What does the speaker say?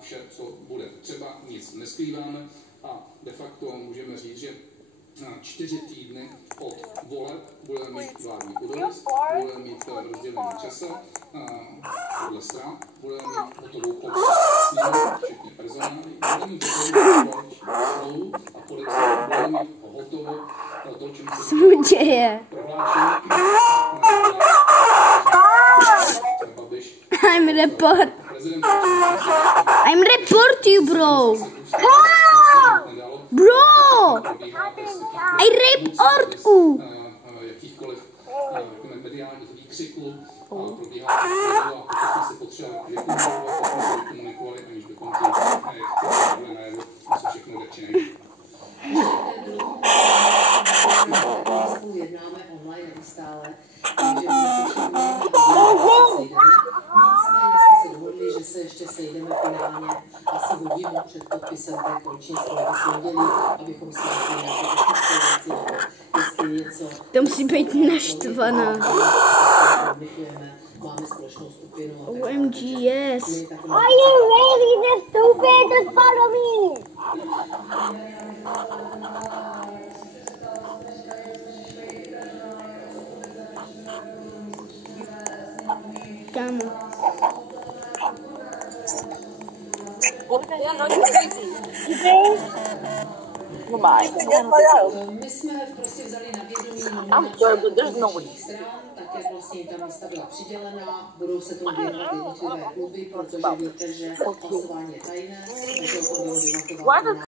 vše, co bude třeba, nic neskrýváme a de facto můžeme říct, že 4 týdny od voleb budeme mít vládní údost, budeme mít rozdělený čase podle stran, budeme mít hotovou obsah, včetně personály, budeme mít hotovou smlouvu a podepsat, budeme mít hotovo to, čemu se děje. I'm report you, bro. Bro, I report you. Jakýchkoliv mediálních výkřiků probíhá a se potřeba komunikovali, aniž bychom tím najevo, co všechno jde či nejde. Jednáme online neustále, že se ještě sejdeme finálně asi hodinu před podpisem té koaliční smlouvy s pondělí, abychom si řekli jestli něco... To musí být naštvaná. Máme společnou skupinu. OMG, yes. Are you really this stupid to follow me? Kámo. My jsme prostě vzali na vědomí také vlastně ta místa byla přidělena, budou se tomu věnovat jednotlivé kluby, protože víte, že hlasování je tajné, takže o tom budou debatovat.